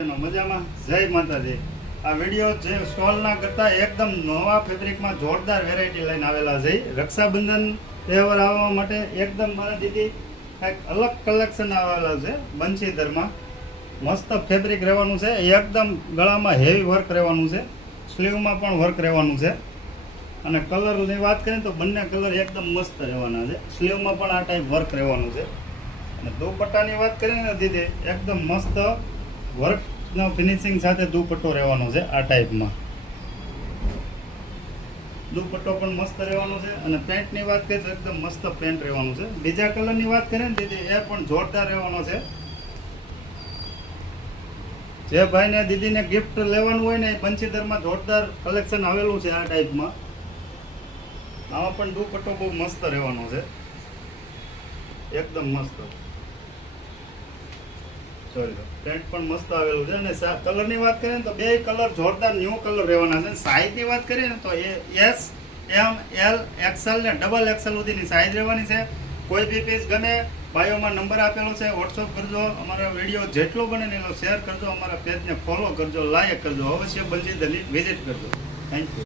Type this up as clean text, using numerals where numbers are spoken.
મજામાં જય માતાજી। આ વિડીયો જે સ્ટોલના કરતા એકદમ નવા ફેબ્રિકમાં જોરદાર વેરાયટી લઈને આવેલા છે। રક્ષાબંધન તહેવાર આવવા માટે એકદમ મારા દીદી એક અલગ કલેક્શન આવેલા છે। બંસીધરમાં મસ્ત ફેબ્રિક રહેવાનું છે, એકદમ ગળામાં હેવી વર્ક રહેવાનું છે, સ્લીવમાં પણ વર્ક રહેવાનું છે। અને કલરની વાત કરીએ તો બંને કલર એકદમ મસ્ત રહેવાના છે। સ્લીવમાં પણ આ ટાઈપ વર્ક રહેવાનું છે। અને દુપટ્ટાની વાત કરીએ ને દીદી, એકદમ મસ્ત વર્કનો ફિનિશિંગ સાથે દુપટ્ટો રહેવાનો છે। આ ટાઈપમાં દુપટ્ટો પણ મસ્ત રહેવાનો છે। અને પેન્ટની વાત કરીએ તો એકદમ મસ્ત પેન્ટ રહેવાનું છે। બીજા કલરની વાત કરીએ ને દીદી, એ પણ જોરદાર રહેવાનો છે। જે ભાઈને દીદીને ગિફ્ટ લેવાનું હોય ને, એ બંસીધરમાં જોરદાર કલેક્શન આવેલું છે। આ ટાઈપમાં આમાં પણ દુપટ્ટો બહુ મસ્ત રહેવાનો છે, એકદમ મસ્ત। સોરી, પેન્ટ પણ મસ્ત આવેલું છે। અને કલરની વાત કરીએ ને તો બે કલર જોરદાર ન્યૂ કલર રહેવાના છે। સાઇઝની વાત કરીએ ને તો એ એસ, એમ, એલ, એક્સેલ ને ડબલ એક્સેલ સુધીની સાઇઝ રહેવાની છે। કોઈ બી પીસ ગમે, બાયોમાં નંબર આપેલો છે, વોટ્સઅપ કરજો। અમારા વિડીયો જેટલો બને ને એટલો શેર કરજો, અમારા પેજને ફોલો કરજો, લાઈક કરજો, અવશ્ય બંસીધરની વિઝિટ કરજો। Thank you.